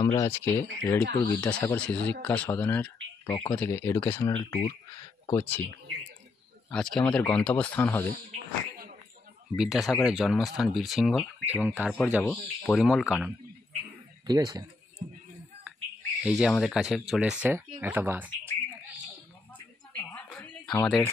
আমরা আজকে রেডিপুর বিদ্যাসাগর শিশু শিক্ষা সদনের পক্ষ থেকে এডুকেশনাল ট্যুর করছি। আজকে আমাদের গন্তব্যস্থান হবে বিদ্যাসাগরের জন্মস্থান বীরসিংহ এবং তারপর যাব পরিমল কানন। ঠিক আছে, এই যে আমাদের কাছে চলে এসছে একটা বাস, আমাদের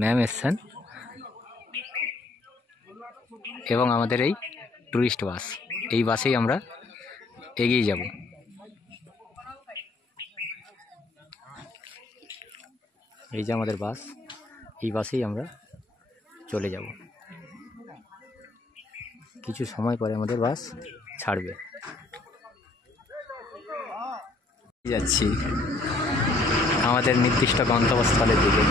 ম্যাম এসছেন এবং আমাদের এই ট্যুরিস্ট বাস, এই বাসেই আমরা এগিয়ে যাব। এই যে আমাদের বাস, এই বাসেই আমরা চলে যাব। কিছু সময় পরে আমাদের বাস ছাড়বে। যাচ্ছি আমাদের নির্দিষ্ট গন্তব্যস্থলের দিকে।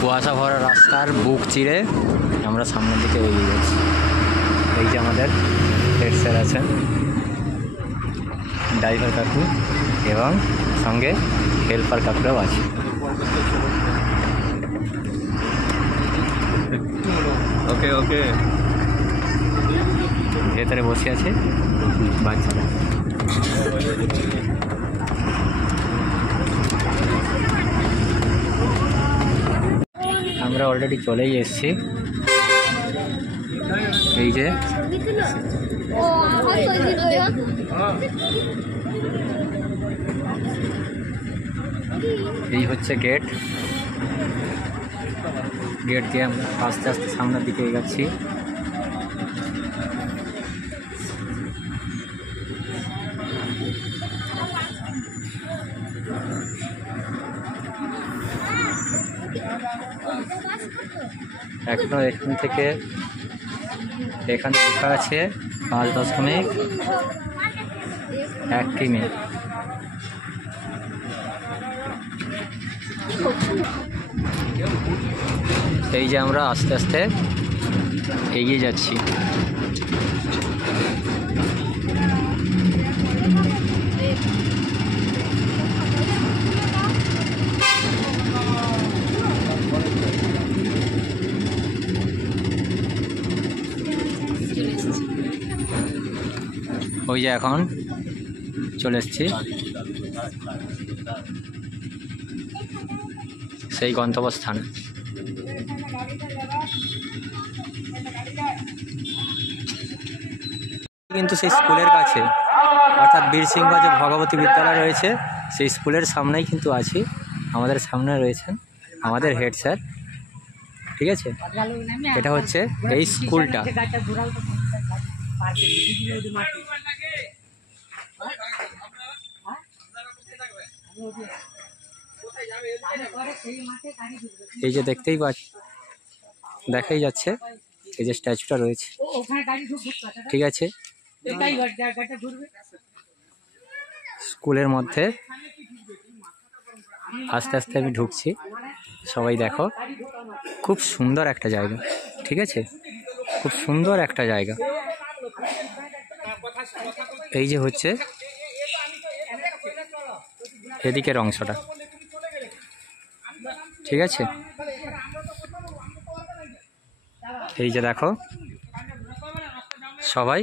কুয়াশা ভরা রাস্তার বুক চিরে আমরা সামনের দিকে এগিয়ে যাচ্ছি। এই যে আমাদের হেড স্যার আছেন, ড্রাইভার কাকু এবং সঙ্গে হেল্পার কাকুরাও আছে। ওকে ওকে, ভেতরে বসে আছে বাচ্চারা। আমরা অলরেডি চলেই এসেছি। এই যে এই হচ্ছে গেট। গেট দিয়ে আমরা আস্তে আস্তে সামনের দিকে এগাচ্ছি। এখনো এখান থেকে এখানে লেখা আছে 5.1 কিমি। এই যে আমরা আস্তে আস্তে এগিয়ে যাচ্ছি। ওই যে এখন চলে এসেছি সেই গন্তব্যস্থানে। কিন্তু সেই স্কুলের কাছে, অর্থাৎ বীরসিংহ যে ভগবতী বিদ্যালয় রয়েছে সেই স্কুলের সামনেই কিন্তু আছি। আমাদের সামনে রয়েছেন আমাদের হেড স্যার। ঠিক আছে, এটা হচ্ছে এই স্কুলটা। এই যে দেখতেই দেখাই যাচ্ছে এই যে স্ট্যাচুটা রয়েছে। ঠিক আছে, স্কুলের মধ্যে আস্তে আস্তে আমি ঢুকছি। সবাই দেখো, খুব সুন্দর একটা জায়গা। ঠিক আছে, খুব সুন্দর একটা জায়গা। এই যে হচ্ছে এদিকের অংশটা। ঠিক আছে, এই যে দেখো সবাই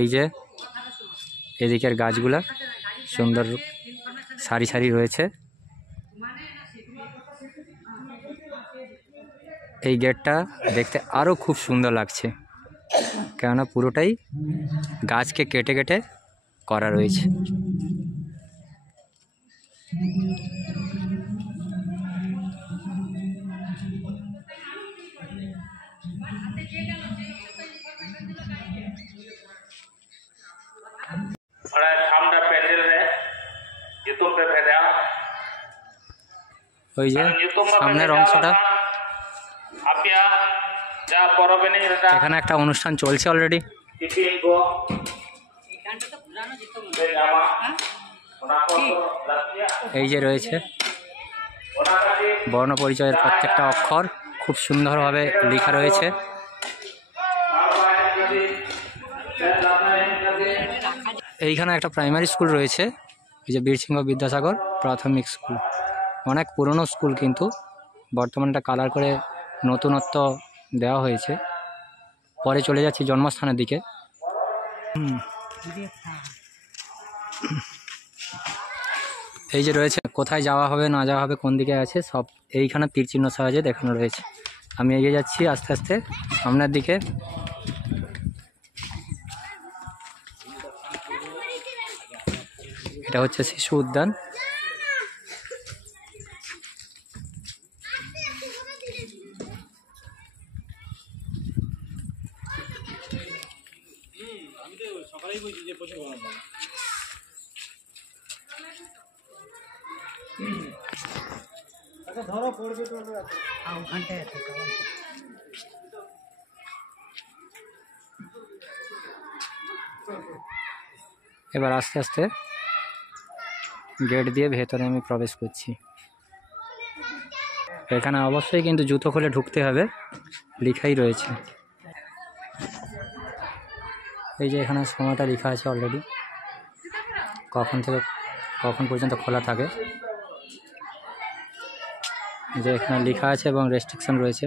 এই যে এদিকের গাছগুলা সুন্দর সারি সারি রয়েছে। এই গেটটা দেখতে আরো খুব সুন্দর লাগছে, কেননা পুরোটাই গাছকে কেটে কেটে করা রয়েছে। ওই যে সামনের অংশটা, এখানে একটা অনুষ্ঠান চলছে অলরেডি। এই যে রয়েছে বর্ণ পরিচয়ের প্রত্যেকটা অক্ষর খুব সুন্দরভাবে লেখা রয়েছে। এইখানে একটা প্রাইমারি স্কুল রয়েছে, এই যে বীরসিংহ বিদ্যাসাগর প্রাথমিক স্কুল। অনেক পুরনো স্কুল, কিন্তু বর্তমানটা কালার করে নতুনত্ব দেওয়া হয়েছে। পরে চলে যাচ্ছি জন্মস্থানের দিকে। এই যে রয়েছে কোথায় যাওয়া হবে না যাওয়া হবে, কোন দিকে আছে, সব এইখানে তীর চিহ্ন সাহায্যে দেখানো রয়েছে। আমি এগিয়ে যাচ্ছি আস্তে আস্তে সামনের দিকে। এটা হচ্ছে শিশু উদ্যান। এবার আস্তে আস্তে গেট দিয়ে ভেতরে আমি প্রবেশ করছি। এখানে অবশ্যই কিন্তু জুতো খুলে ঢুকতে হবে, লেখাই রয়েছে। এই যে এখানে সময়টা লেখা আছে অলরেডি, কখন থেকে কখন পর্যন্ত খোলা থাকে, যে এখানে লেখা আছে এবং রেস্ট্রিকশন রয়েছে।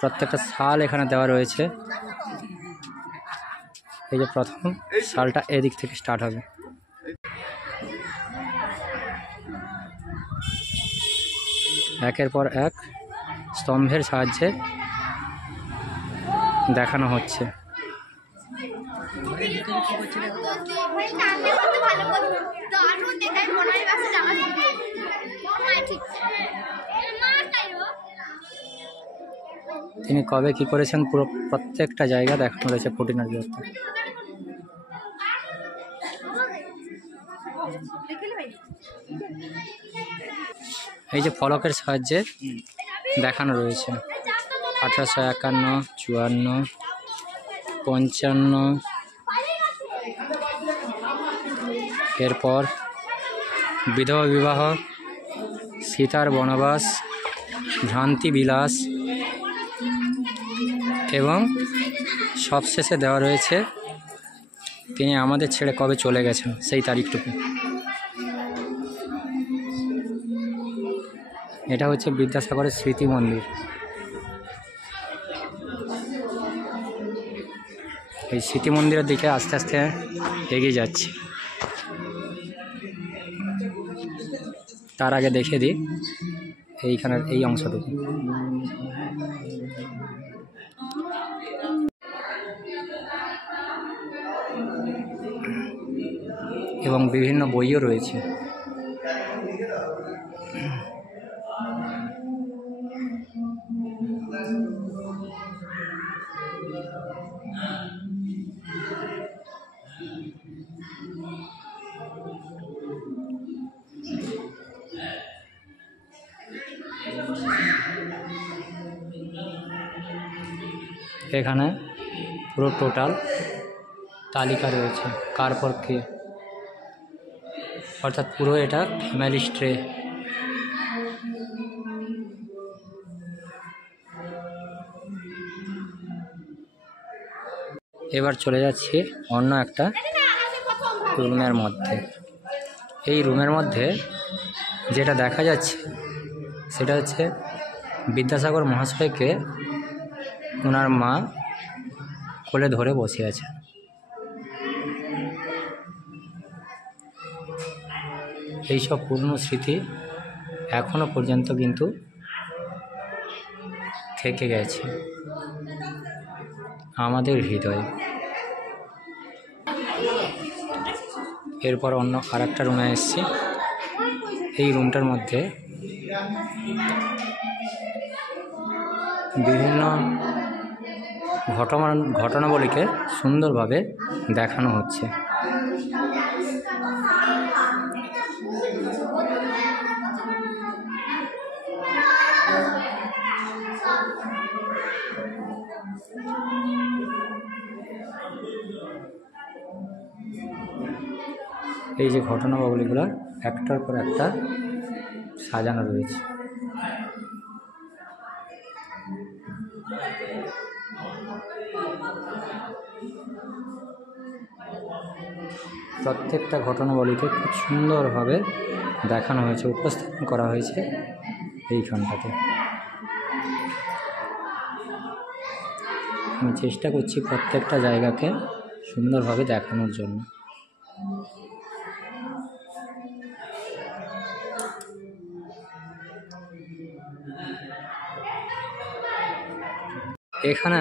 প্রত্যেকটা সাল এখানে দেওয়া রয়েছে। এই যে প্রথম সালটা এদিক থেকে স্টার্ট হবে। একের পর এক স্তম্ভের সাহায্যে দেখানো হচ্ছে। তিনি কবে কি করেছেন পুরো প্রত্যেকটা জায়গা দেখানো রয়েছে খুঁটিনাটি অর্থে। এই যে ফলকের সাহায্যে দেখানো রয়েছে 1851, 54, 55, এরপর বিধবা বিবাহ, সীতার বনবাস, ভ্রান্তি বিলাস, এবং সবশেষে দেওয়া রয়েছে তিনি আমাদের ছেড়ে কবে চলে গেছেন সেই তারিখটুকু। এটা হচ্ছে বিদ্যাসাগরের স্মৃতি মন্দির। এই স্মৃতি মন্দিরের দিকে আস্তে আস্তে এগিয়ে যাচ্ছি। তার আগে দেখে দিই এইখানের এই অংশটুকু। এবং বিভিন্ন বইও রয়েছে। এখানে পুরো টোটাল তালিকা রয়েছে কার পর কে, অর্থাৎ পুরো এটা ফ্যামিলি স্ট্রে। এবার চলে যাচ্ছি অন্য একটা রুমের মধ্যে। এই রুমের মধ্যে যেটা দেখা যাচ্ছে সেটা হচ্ছে বিদ্যাসাগর মহাশয়কে ওনার মা কোলে ধরে বসে আছে। এইসব পুরনো স্মৃতি এখনো পর্যন্ত কিন্তু থেকে গেছে আমাদের হৃদয়ে। এরপর অন্য আরেকটা রুমে এসেছি। এই রুমটার মধ্যে বিভিন্ন ঘটনাবলীকে সুন্দরভাবে দেখানো হচ্ছে। এই যে ঘটনাবলীগুলো একটার পর একটা সাজানো রয়েছে। প্রত্যেকটা ঘটনাবলীকে খুব সুন্দরভাবে দেখানো হয়েছে, উপস্থাপন করা হয়েছে এইখানটাতে। আমি চেষ্টা করছি প্রত্যেকটা জায়গাকে সুন্দরভাবে দেখানোর জন্য। এখানে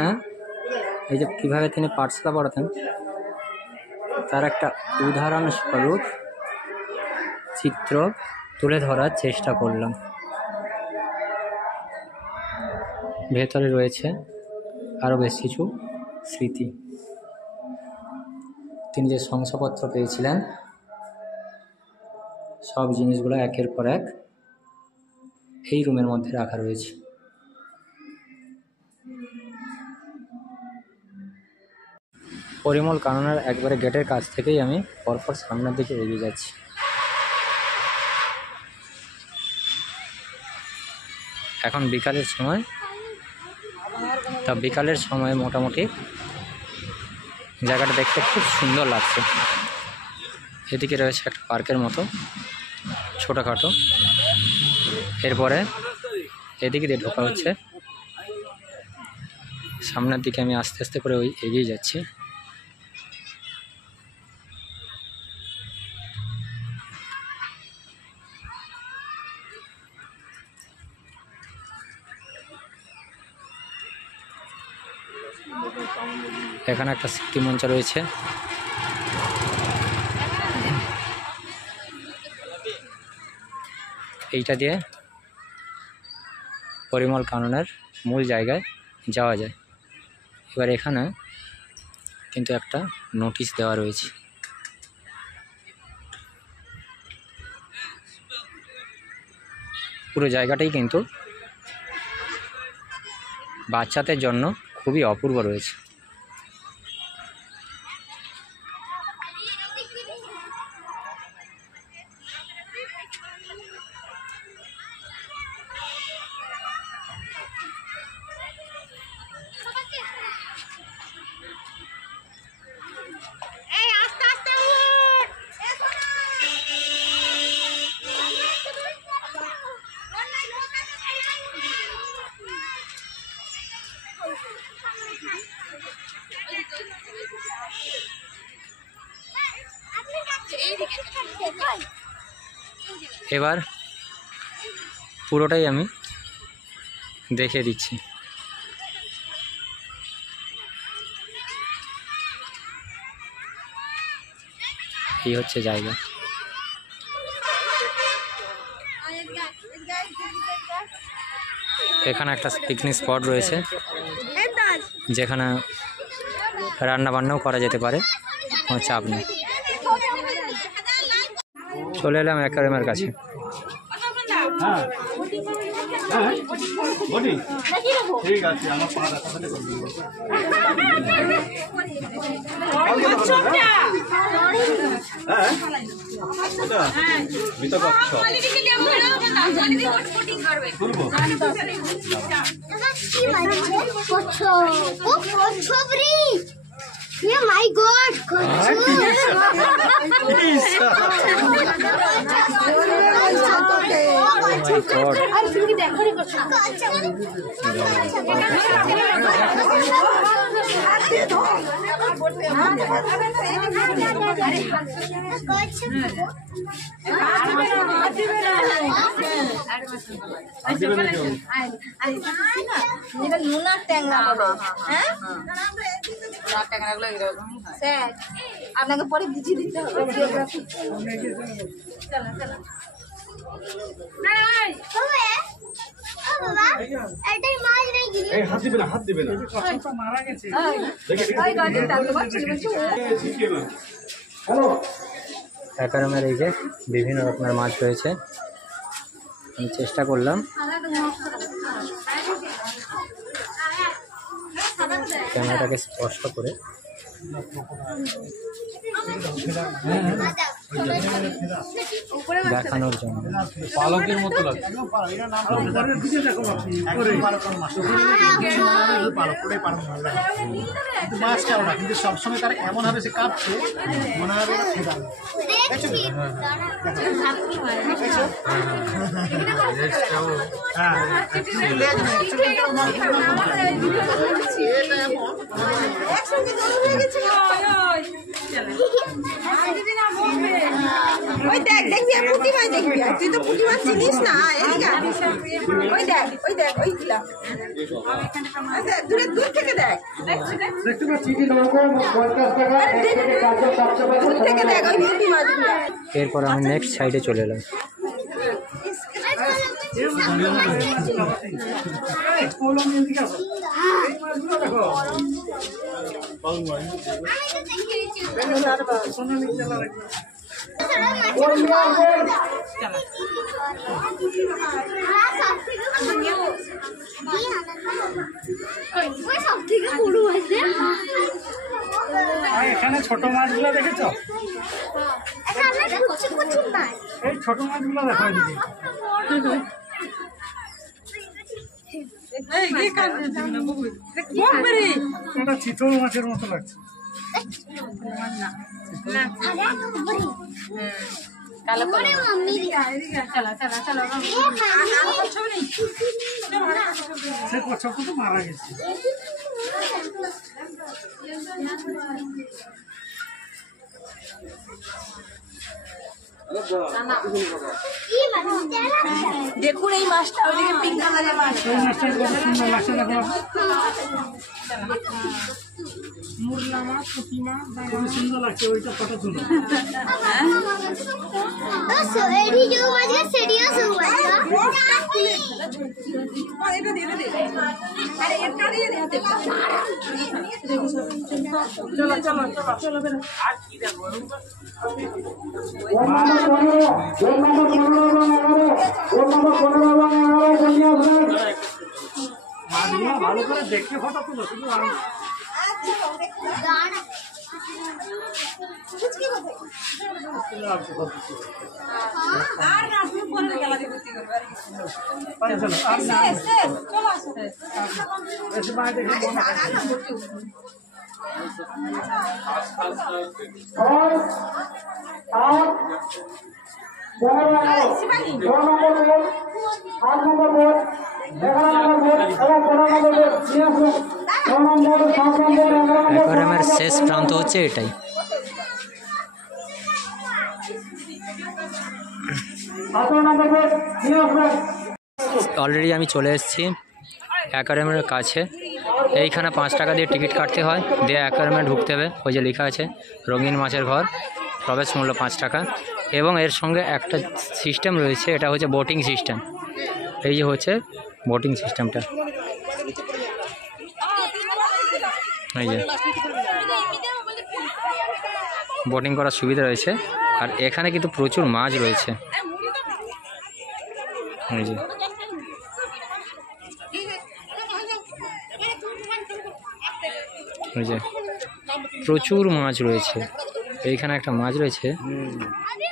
এই যে কীভাবে তিনি পাঠশালা পড়াতেন তার একটা উদাহরণস্বরূপ চিত্র তুলে ধরার চেষ্টা করলাম। ভেতরে রয়েছে আরও বেশ কিছু স্মৃতি। তিনি যে শংসাপত্র পেয়েছিলেন সব জিনিসগুলো একের পর এক এই রুমের মধ্যে রাখা রয়েছে। পরিমল কাননের একবারে গেটের কাছ থেকেই আমি পরপর সামনের দিকে এগিয়ে যাচ্ছি। এখন বিকালের সময়, তা বিকালের সময় মোটামুটি জায়গাটা দেখতে খুব সুন্দর লাগছে। এদিকে রয়েছে একটা পার্কের মতো ছোটোখাটো, এরপরে এদিকে দিয়ে ঢোকা হচ্ছে। সামনের দিকে আমি আস্তে আস্তে করে এগিয়ে যাচ্ছি। এখানে একটা স্মৃতিমঞ্চ রয়েছে। এইটা দিয়ে পরিমল কাননের মূল জায়গায় যাওয়া যায়। এবার এখানে কিন্তু একটা নোটিশ দেওয়া রয়েছে। পুরো জায়গাটাই কিন্তু বাচ্চাদের জন্য খুবই অপূর্ব রয়েছে। এবার পুরোটাই আমি দেখিয়ে দিচ্ছি। এই হচ্ছে জায়গা। এখানে একটা পিকনিক স্পট রয়েছে যেখানে রান্না বান্নাও করা যেতে পারে, কোনো চাপ নেই। চলে এলাম অ্যাকোয়ারিয়ামের কাছে। Yeah, my God! লুনার ট্যাংরা বলে, হ্যাঁ স্যার আপনাকে পরে বুঝিয়ে দিতে হবে জিওগ্রাফি। অ্যাকোয়ারিয়ামের এই যে বিভিন্ন রকমের মাছ রয়েছে। আমি চেষ্টা করলাম ক্যামেরাটাকে স্পষ্ট করে দেখানোর জন্য। পালকের মতো লাগে। মাছটা ওটা কিন্তু সবসময় তার এমন হবে সে কাঁপছে মনে হবে ওই দেখ দেখবি পুঁটি মাছ দেখবি তুই তো পুঁটি মাছ চিনিস না এদিকে ওই দেখ ওইগুলা দূর থেকে দেখ দূর থেকে দেখ ওই পুঁটি মাছগুলো। এরপর আমি নেক্সট সাইডে চলে এলাম। এখানে ছোট মাছগুলো দেখেছো? এই ছোট মাছগুলো দেখো এদিকে। এটা চিতল মাছের মতো লাগছে। সে কচ্ছপ তো মারা গেছে। দেখুন এই মাছটা ওইদিকে পিঙ্ক কালারের মাছ। এই মাছটা কত সুন্দর লাগছে দেখো। মুরলা মাছ, পুঁটি মাছ কত সুন্দর লাগছে। ওইটা ফটো তুলো। মাছগুলো ভালো করে দেখে ফটো তুলো। শুধু অ্যাকোয়ারিয়ামের শেষ প্রান্ত হচ্ছে এটাই। অলরেডি আমি চলে এসেছি অ্যাকোয়ারিয়ামের কাছে। এইখানে 5 টাকা দিয়ে টিকিট কাটতে হয়, দিয়ে অ্যাকোয়ারিয়ামে ঢুকতে হবে। ওই যে লেখা আছে রঙিন মাছের ঘর, প্রবেশ মূল্য 5 টাকা। এবং এর সঙ্গে একটা সিস্টেম রয়েছে, এটা হচ্ছে বোটিং সিস্টেম। এই যে হচ্ছে বোটিং সিস্টেমটা, এই যে বোটিং করার সুবিধা রয়েছে। আর এখানে কিন্তু প্রচুর মাছ রয়েছে। এই যে প্রচুর মাছ রয়েছে। এইখানে একটা মাছ রয়েছে,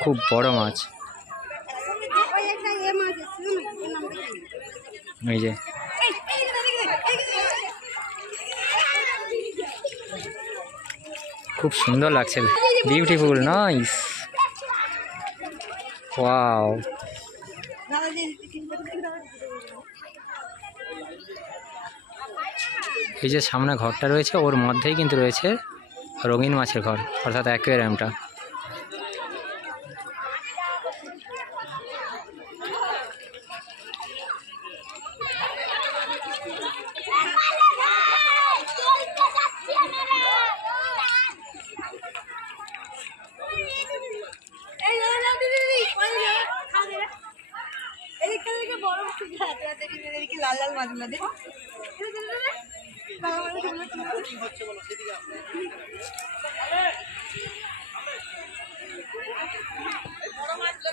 খুব বড় মাছ। এই যে খুব সুন্দর লাগছে, বিউটিফুল, নাইস, ওয়াও। এই যে সামনে ঘরটা রয়েছে, ওর মধ্যেই কিন্তু রয়েছে রঙিন মাছের ঘর, অর্থাৎ অ্যাকোয়ারিয়ামটা। লাল লাল মাছগুলো দেখ।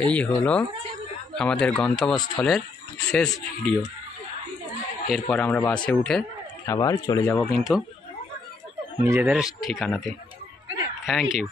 এই হলো আমাদের গন্তব্যস্থলের শেষ ভিডিও। এরপর আমরা বাসে উঠে আবার চলে যাব কিন্তু নিজেদের ঠিকানাতে। Thank you.